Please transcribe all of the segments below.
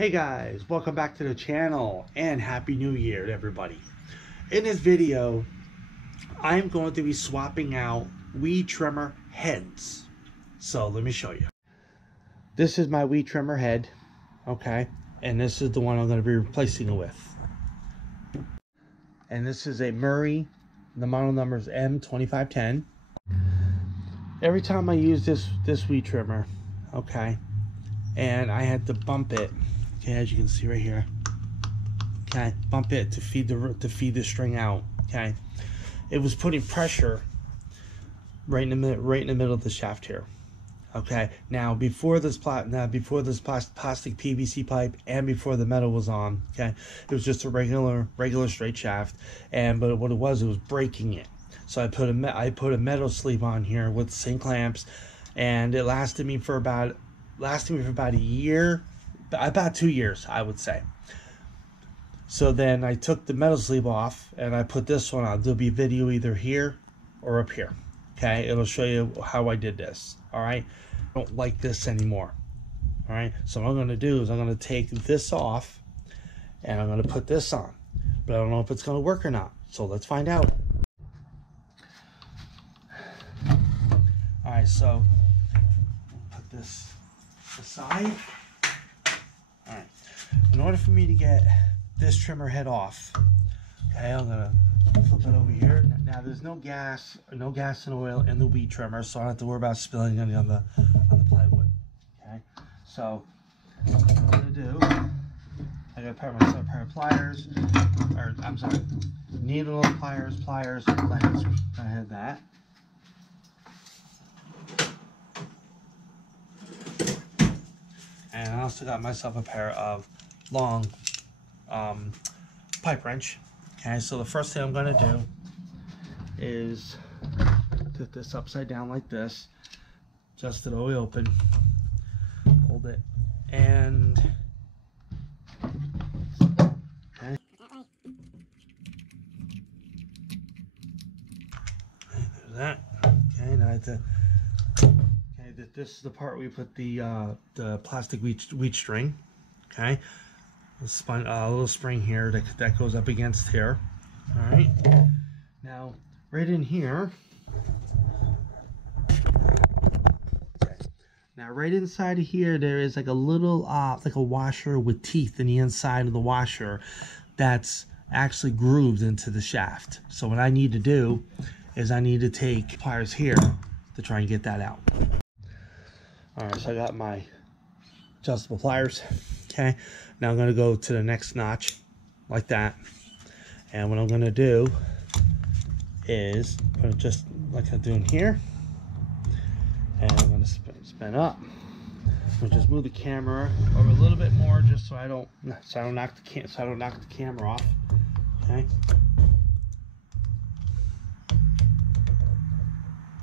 Hey guys, welcome back to the channel and Happy New Year to everybody. In this video, I'm going to be swapping out weed trimmer heads. So let me show you. This is my weed trimmer head, okay? And this is the one I'm going to be replacing it with. And this is a Murray, the model number is M2510. Every time I use this weed trimmer, okay, and I had to bump it, okay, as you can see right here, okay, bump it to feed the string out, okay, it was putting pressure right in the middle of the shaft here, okay. Now before this plastic PVC pipe and before the metal was on, okay, it was just a regular straight shaft, but what it was breaking it. So I put a metal sleeve on here with sink clamps, and it lasted me for about a year, about 2 years, I would say. So then I took the metal sleeve off and I put this one on. There'll be a video either here or up here. Okay, it'll show you how I did this. All right, I don't like this anymore. All right, so what I'm going to do is I'm going to take this off and I'm going to put this on, but I don't know if it's going to work or not. So let's find out. All right, so put this aside. All right, in order for me to get this trimmer head off, okay, I'm gonna flip it over here. Now there's no gas and oil in the weed trimmer, so I don't have to worry about spilling any on the plywood. Okay, so what I'm gonna do, I gotta pair myself a pair of pliers, or I'm sorry, needle, pliers. I had that. And I also got myself a pair of long pipe wrench. Okay, so the first thing I'm going to do is put this upside down like this, just it all the way open, hold it, and okay. There's that. Okay, now I have to. This is the part where we put the plastic weed string. Okay, a little spring here that goes up against here. All right. Now, right in here. Okay. Now, right inside of here, there is like a little like a washer with teeth in the inside of the washer that's actually grooved into the shaft. So what I need to do is I need to take pliers here to try and get that out. All right, so I got my adjustable pliers. Okay, now I'm going to go to the next notch like that, and what I'm going to do is put it just like I'm doing here, and I'm going to spin up. I'm going to just move the camera over a little bit more, just so I don't knock the camera off. Okay,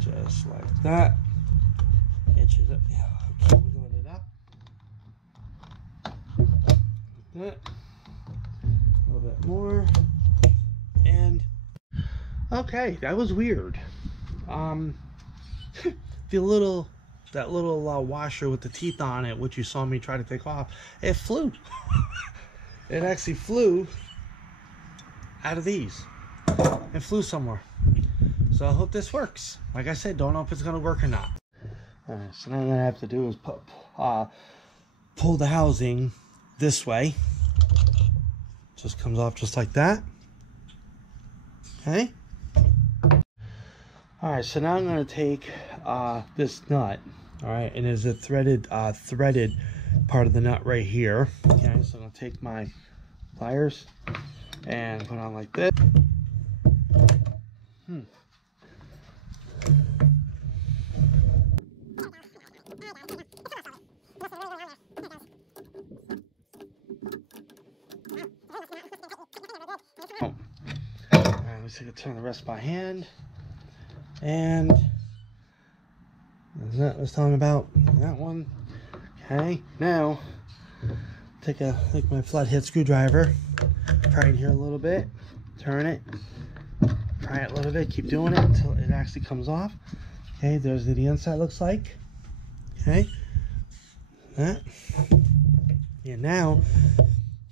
just like that. Inches up, yeah, keep wiggling it up. Like that. A little bit more. And okay, that was weird. That little washer with the teeth on it, which you saw me try to take off, it flew. It actually flew out of these. It flew somewhere. So I hope this works. Like I said, don't know if it's gonna work or not. Alright, so now what I have to do is pull the housing this way. Just comes off just like that. Okay. Alright, so now I'm going to take this nut. Alright, and there's a threaded part of the nut right here. Okay, so I'm going to take my pliers and put it on like this. Let's see, I can turn the rest by hand, and that I was talking about that one. Okay, now take my flathead screwdriver, pry it here a little bit, turn it, pry it a little bit, keep doing it until it actually comes off. Okay, there's what the inside looks like. Okay, that. And now,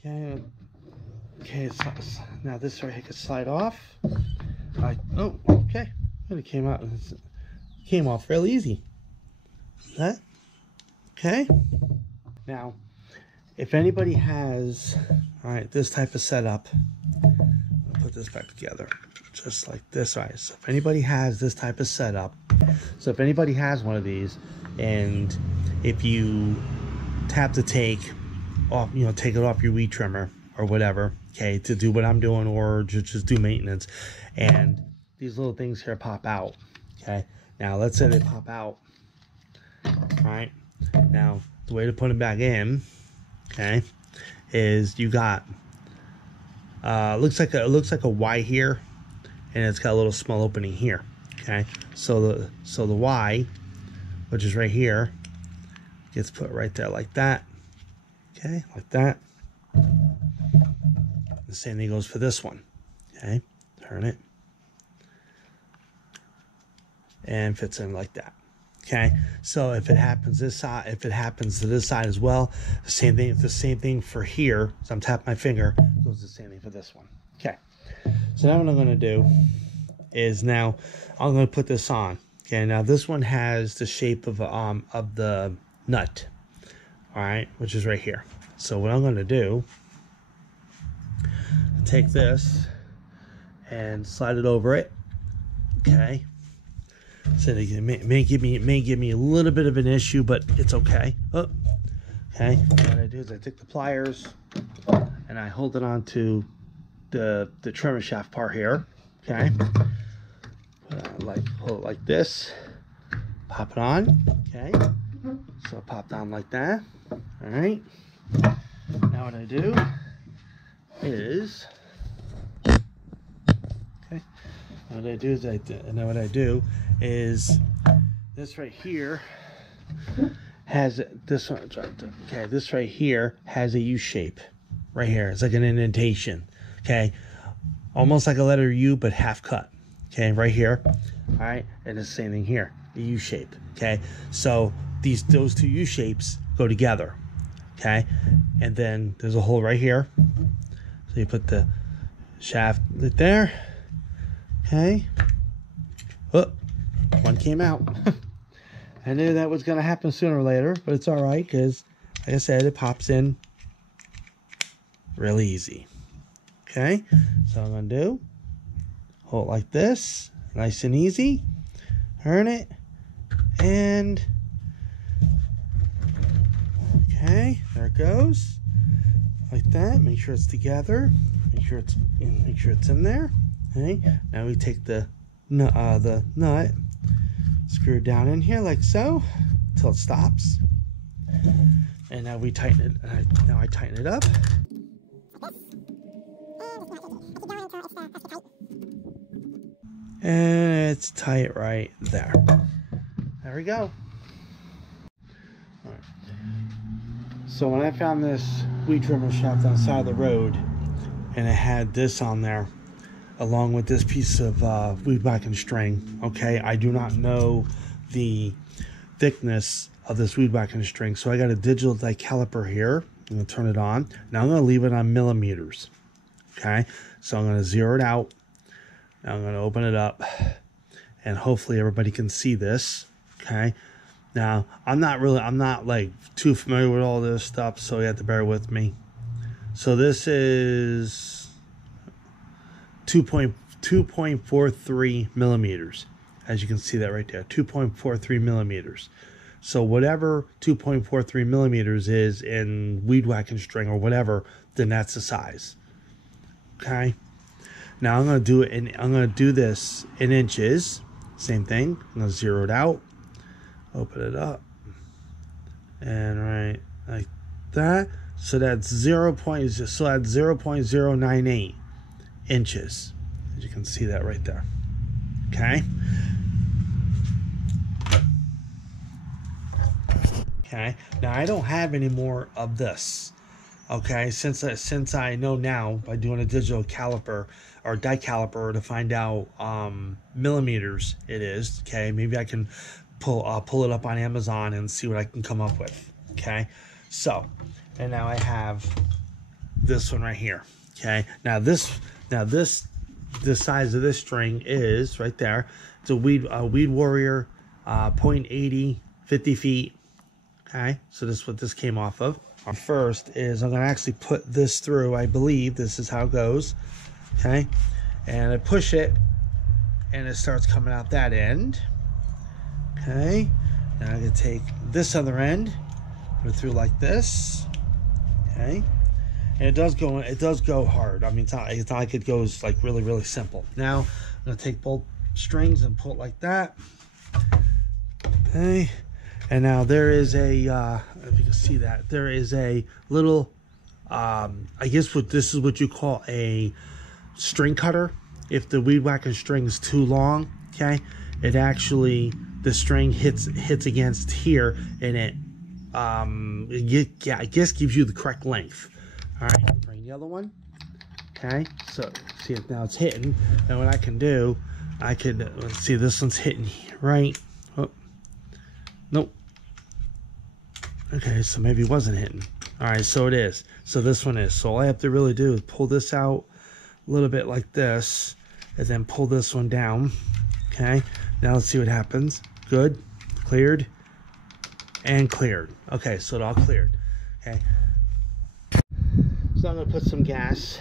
okay, now this right here could slide off. Oh, okay. It came out. Came off real easy. That okay. Now, if anybody has, all right, this type of setup, I'll put this back together, just like this. All right. So if anybody has this type of setup, so if anybody has one of these, and if you have to take off, take it off your weed trimmer or whatever, okay, to do what I'm doing, or just do maintenance, and these little things here pop out. Okay. Now let's say they pop out. All right. Now the way to put them back in, okay, is you got looks like a Y here, and it's got a little small opening here. Okay. So the Y, which is right here, gets put right there like that. Okay, like that. The same thing goes for this one. Okay, turn it. And fits in like that. Okay, so if it happens this side, if it happens to this side as well, the same thing. It's the same thing for here. So I'm tapping my finger. Goes the same thing for this one. Okay, so now what I'm going to do is now I'm going to put this on. Okay, now this one has the shape of the nut. All right, which is right here. So what I'm going to do, take this and slide it over it. Okay. So it may give me a little bit of an issue, but it's okay. Oh, okay. What I do is I take the pliers and I hold it onto the trimmer shaft part here. Okay. Hold it like this. Pop it on. Okay. So pop down like that. All right. Now what I do is, okay. What I do is this right here has this one. Okay, this right here has a U shape. Right here, it's like an indentation. Okay, almost like a letter U, but half cut. Okay, right here. All right, and the same thing here, the U shape. Okay, so those two U shapes go together. Okay, and then there's a hole right here. So you put the shaft right there. Okay. Oh, one came out. I knew that was going to happen sooner or later, but it's all right because, like I said, it pops in really easy. Okay, so I'm going to do, hold it like this, nice and easy, turn it, and okay, there it goes, like that. Make sure it's together. Make sure it's in there. Okay, now we take the nut, screw it down in here like so until it stops, and now we tighten it. Now I tighten it up. And it's tight right there. There we go. All right. So when I found this weed trimmer shaft on the side of the road, and it had this on there, along with this piece of weed whacking string. Okay, I do not know the thickness of this weed whacking string, so I got a digital caliper here. I'm going to turn it on. Now I'm going to leave it on millimeters. Okay, so I'm going to zero it out. Now I'm going to open it up, and hopefully everybody can see this. Okay, now I'm not like too familiar with all this stuff, so you have to bear with me. So this is 2.43 millimeters. As you can see that right there, 2.43 millimeters. So whatever 2.43 millimeters is in weed whacking string or whatever, then that's the size. Okay. Now I'm going to do it, and I'm going to do this in inches. Same thing. I'm going to zero it out, open it up, and right like that. So that's 0.098 inches. As you can see that right there. Okay. Okay. Now I don't have any more of this. Okay, since I know now by doing a digital caliper or die caliper to find out millimeters it is. Okay, maybe I can pull it up on Amazon and see what I can come up with. Okay, so and now I have this one right here. Okay, now the size of this string is right there. It's a Weed Warrior 0.80, 50 feet. Okay, so this is what this came off of. First is I'm going to actually put this through. I believe this is how it goes. Okay, and I push it and it starts coming out that end. Okay, now I'm going to take this other end, put it through like this. Okay, and it does go hard. I mean, it's not like it goes like really simple. Now I'm going to take both strings and pull it like that. Okay, and now there is a if you can see that, there is a little I guess this is what you call a string cutter. If the weed whacker string is too long, okay, it actually, the string hits against here, and it I guess gives you the correct length. All right, bring the other one. Okay, so see it now, it's hitting. And what I can do, I could, let's see, this one's hitting right. Oh, nope. Okay, so maybe it wasn't hitting. All right, so it is. So this one is. So all I have to really do is pull this out a little bit like this, and then pull this one down. Okay, now let's see what happens. Good, cleared, and cleared. Okay, so it all cleared. Okay, so I'm gonna put some gas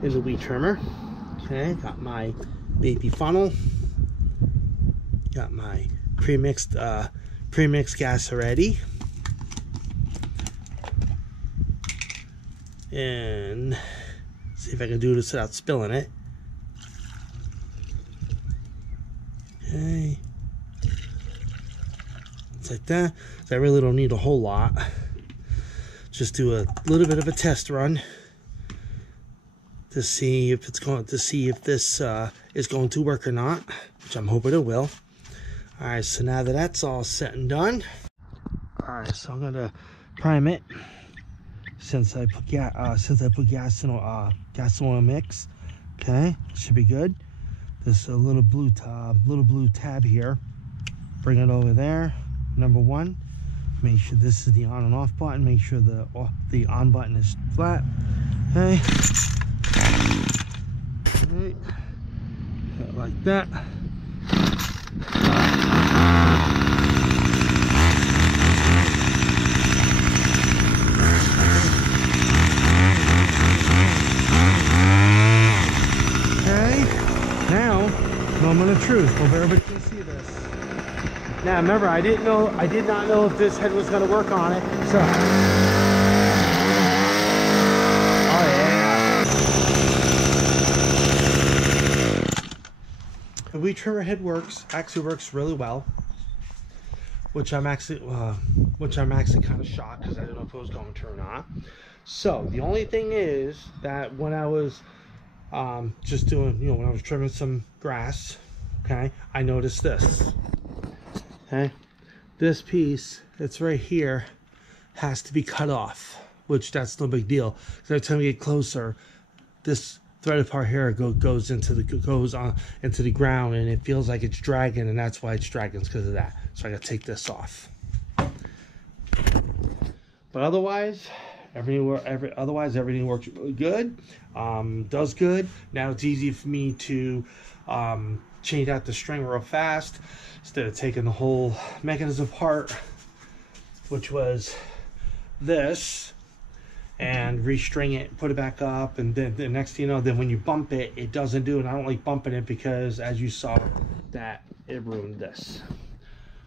in the weed trimmer. Okay, got my baby funnel, got my pre-mixed gas already, and see if I can do this without spilling it. Okay, it's like that. So I really don't need a whole lot. Just do a little bit of a test run to see if it's going to see if this is going to work or not, which I'm hoping it will. All right, so now that that's all set and done, all right, so I'm gonna prime it. Since I put gas in oil mix, okay, should be good. There's a little blue tab here. Bring it over there. Number one, make sure this is the on and off button. Make sure the on button is flat. Okay. Right. Like that. Moment of truth. Hope everybody can see this. Now remember, I did not know if this head was going to work on it. So, oh yeah. The weed trimmer head actually works really well, which I'm actually kind of shocked because I didn't know if it was going to or not. So the only thing is that when I was just doing, when I was trimming some grass, okay, I noticed this. Okay, this piece that's right here has to be cut off, which that's no big deal. Because every time we get closer, this threaded part here goes into the ground, and it feels like it's dragging, and that's why it's dragging, because of that. So I got to take this off. But otherwise, everything works really good. Does good. Now it's easy for me to change out the string real fast instead of taking the whole mechanism apart, which was this, and restring it, put it back up, and then the next thing you know, then when you bump it, it doesn't do it. I don't like bumping it because, as you saw, that it ruined this.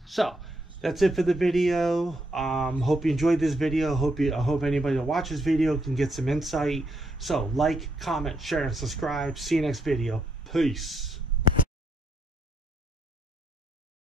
So that's it for the video. Hope you enjoyed this video. I hope anybody that watches this video can get some insight. So like, comment, share, and subscribe. See you next video. Peace.